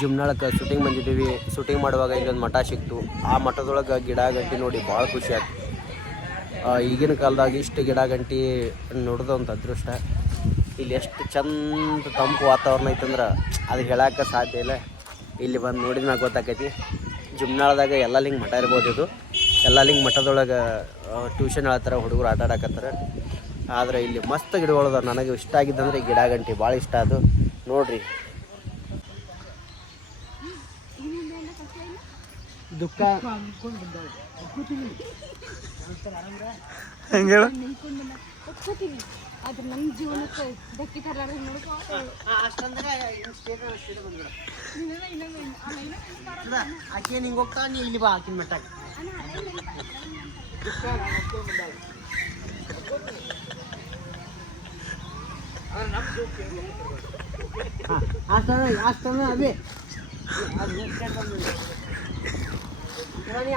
ಜುಮ್ನಾಳಕ್ಕೆ shooting ಬಂದಿದ್ದೀವಿ. Shooting ಮಾಡುವಾಗ ಇಲ್ಲೊಂದು ಮಠ ಸಿಕ್ತು. ಆ ಮಠದೊಳಗೆ ಗಿಡ ಗಂಟಿ ನೋಡಿ ಭಾಳ ಖುಷಿ ಆಗ್ತು. ಈಗಿನ ಕಾಲದಾಗ ಇಷ್ಟು ಗಿಡ ಗಂಟಿ ನೋಡೋದಂತ ಅದೃಷ್ಟ. ಇಲ್ಲಿ ಎಷ್ಟು ಚಂದ ತಂಪು ವಾತಾವರಣ ಐತಂದ್ರೆ ಅದು ಹೇಳೋಕೆ ಸಾಧ್ಯ ಇಲ್ಲ. ಇಲ್ಲಿ ಬಂದು ನೋಡಿದ ಮ್ಯಾಗ ಗೊತ್ತಾಕೈತಿ. ಜುಮ್ನಾಳದಾಗ ಎಲ್ಲ ಲಿಂಗ್ ಮಠ ಇರ್ಬೋದು. ಇದು ಎಲ್ಲ ಲಿಂಗ್ ಮಠದೊಳಗೆ ಟ್ಯೂಷನ್ ಹೇಳ್ತಾರೆ, ಹುಡುಗರು ಆಟ ಆಡಕತ್ತಾರೆ. ಆದರೆ ಇಲ್ಲಿ ಮಸ್ತ್ ಗಿಡಗಳದ. ನನಗೆ ಇಷ್ಟ ಆಗಿದ್ದಂದ್ರೆ ಗಿಡ ಗಂಟಿ ಭಾಳ ಇಷ್ಟ. ಅದು ನೋಡ್ರಿ ದುಃಖ ಹೆಂಗೆ ಆದ್ರೆ ನಮ್ಮ ಜೀವನಕ್ಕೆ ಧಕ್ಕೆ ತರಲಾರ ನೋಡ್ಕೊ ಆಕೆ ನಿಂಗೆ ಹೋಗ್ತಾ ನೀ ಇಲ್ಲಿ ಬಾ ಆಕಿನ ಮಟ್ಟಾಗ ಅದೇ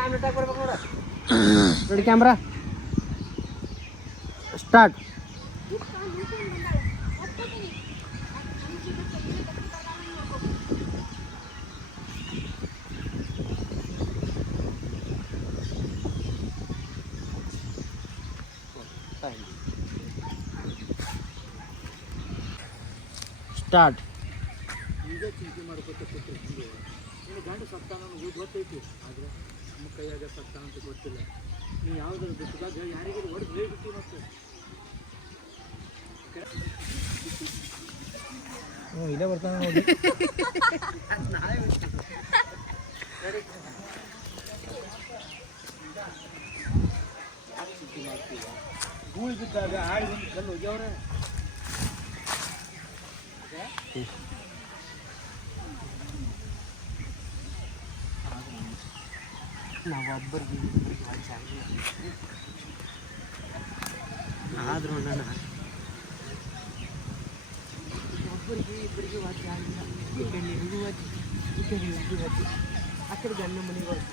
ಆ ಮಿಟ್ಟಾಗ ಬರ್ಬೇಕು ನೋಡ. ನೋಡಿ ಕ್ಯಾಮ್ರಾ ಸ್ಟಾರ್ಟ್. ಸ್ಟಾರ್ಟ್. ಈಗ ಚಿಂತೆ ಮಾಡ್ಕೊತ ಕೂತಿರ್ತೀನಿ. ನಿನ್ನ ಗಂಡು ಸತ್ತಾನ ಗೊತ್ತೈತಿ, ಆದರೆ ನಮ್ಮ ಕೈಯಾಗ ಸತ್ತಾನ ಅಂತ ಗೊತ್ತಿಲ್ಲ. ನೀವು ಯಾವುದಾದ್ರು ದುಃಖದಾಗ ಯಾರಿಗೂ ಹೊಡೆದು ಹೇಳ್ಬಿಟ್ಟು ಮತ್ತೆ ಇಲ್ಲೇ ಬರ್ತಾನೆ ನೋಡಿ. ಗೂಳಿ ಬಿದ್ದಾಗ ಆಡಿ ಒಂದು ಕಲ್ಲು ಹೋಗ್ಯವ್ರೆ. ನಾವೊಬ್ಬರಿಗೆ ಆದ್ರೂ ನಾನು ಒಬ್ಬರಿಗೆ ಇಬ್ಬರಿಗೆ ವಾಚ ಆಗಿಲ್ಲ. ಈ ಕಡೆ ನಿನಗೂ ವಾಚಿ, ಈ ಕಡೆ ನಿನಗೂ ವಾಚಿ, ಆ ಕಡೆ ಗಂಡ ಮನೆಗೆ ವಾಚಿ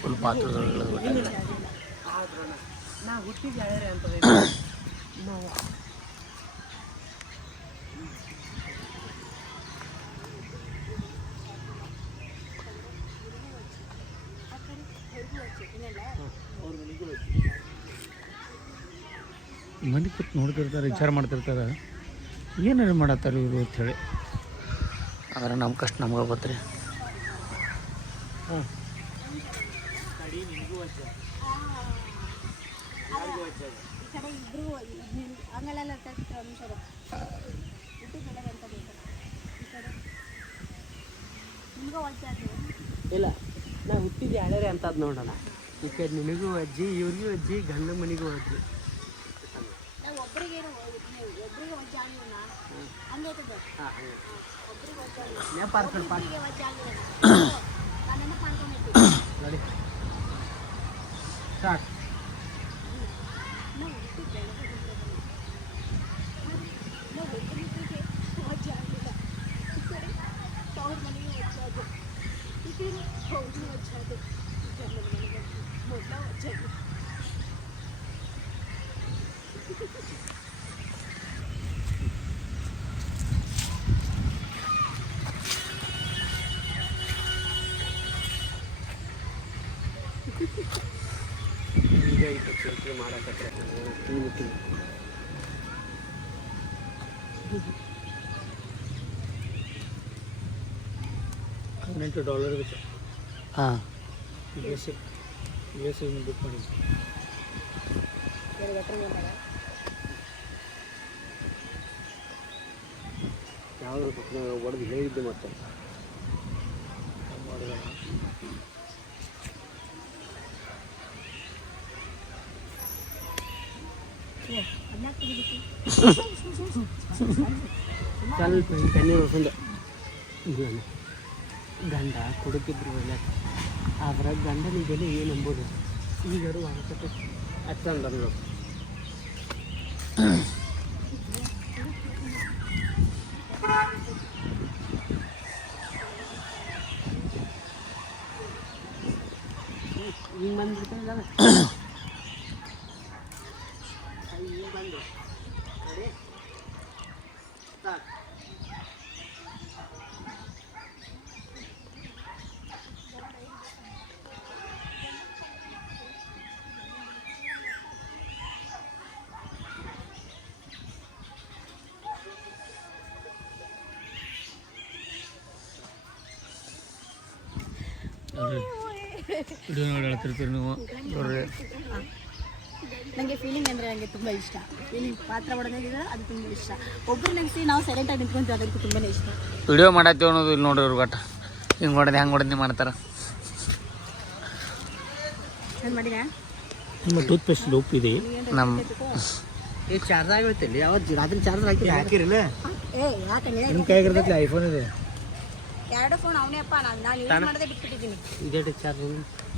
ಫುಲ್ ಪಾತ್ರಗಳು. ಆದ್ರೂ ನಾ ಹುಟ್ಟಿದ ಯಾರ್ಯಾರ ಅಂತದೆ ನಾವು ಮಂದಿ ಕೂತ್ ನೋಡ್ತಿರ್ತಾರೆ, ವಿಚಾರ ಮಾಡ್ತಿರ್ತಾರೆ, ಏನಾರು ಮಾಡತ್ತಾರೆ ಇವರು ಅಂಥೇಳಿ. ಆದ್ರೆ ನಮ್ಮ ಕಷ್ಟ ನಮ್ಗೆ ಗೊತ್ತ್ರಿ. ಹಾಂ ಇಲ್ಲ, ನಾ ಹುಟ್ಟಿದ ಯಾರ್ಯಾರೆ ಅಂತ ಅದು ನೋಡೋಣ. ಈ ಕಡೆ ನಿನಗೂ ಅಜ್ಜಿ, ಇವ್ರಿಗೂ ಅಜ್ಜಿ, ಗಂಡ ಮನೆಗೂ ಅಜ್ಜಿ. ನೋಡಿ ಸ್ಟಾರ್ಟ್. ಈಗ ಇದು ಚಿಂತೆ ಮಾಡಕತ್ರೆ $18 ಬೇಕು. ಹಾಂ, ಬೇಸಿಕ್ ಬುಕ್ ಮಾಡಿದ್ವಿ. ಯಾವ್ದು ಹೊಡೆದು ಹೇಳಿದ್ದೆ ಮತ್ತೆ ಸ್ವಲ್ಪ ಕಣ್ಣೀರು ಹೊಸಂದ ಗಂಡ ಕುಡುಕಿದ್ರು ಎಲ್ಲ. ಆದ್ರೆ ಗಂಡನಿಗೆಲ್ಲ ಏನು ಅಂಬೋದು ಈಗಾರು ಆಗತ್ತೆ ಅಚ್ಚಂದ್ರು. ಹಿಂಗೆ ಬಂದ್ಬಿಡ್ತಾಯಿಲ್ಲ ಹಿಂಗೆ ಬಂದು ನೋಡಿ ಸ್ಟಾರ್ಟ್. ವಿಡಿಯೋ ನೋಡಿ ಹೇಳ್ತಿರ್ತೀರಿ ನೀವು ನೋಡ್ರಿ. ನನಗೆ ಫೀಲಿಂಗ್ ಅಂದರೆ ನನಗೆ ತುಂಬ ಇಷ್ಟ. ಫೀಲಿಂಗ್ ಪಾತ್ರ ಮಾಡೋದಿದ್ರೆ ಅದು ತುಂಬ ಇಷ್ಟ. ಒಬ್ಬರು ನೆನೆಸಿ ನಾವು ಸೈಲೆಂಟಾಗಿ ನಿಂತ್ಕೊಂತೀವಿ, ಅದಕ್ಕೆ ತುಂಬಾ ಇಷ್ಟ. ವಿಡಿಯೋ ಮಾಡತ್ತೀವಿ ಅನ್ನೋದು ಇಲ್ಲಿ ನೋಡ್ರಿ. ಇವ್ರು ಗಟ್ಟ ಹಿಂಗೆ ಹೊಡೆದು ಹೆಂಗೆ ಹೊಡೆದು ಮಾಡ್ತಾರೆ. ಏನು ಮಾಡಿದೆ ನಿಮ್ಮ ಟೂತ್ ಪೇಸ್ಟ್ ಉಪ್ಪಿದೆ ನಮ್ಮ ಚಾರ್ಜ್ ಆಗಿರ್ತಿಲ್ಲ ಯಾವತ್ತು ರಾತ್ರಿ ಚಾರ್ಜ್ ಹಾಕಿರಲ್ಲ. ಯಾಕಂದ್ರೆ ನಿಮ್ಮ ಕೈಗಿರ್ತೈತಿ ಐಫೋನ್ ಇದೆ. 2 ಫೋನ್ ಅವನೇ ಅಪ್ಪ. ನಾನು ಯೂಸ್ ಮಾಡೋದೇ ಬಿಟ್ಬಿಟ್ಟಿದ್ದೀನಿ. ಇದೇ ಚಾರ್ಜ್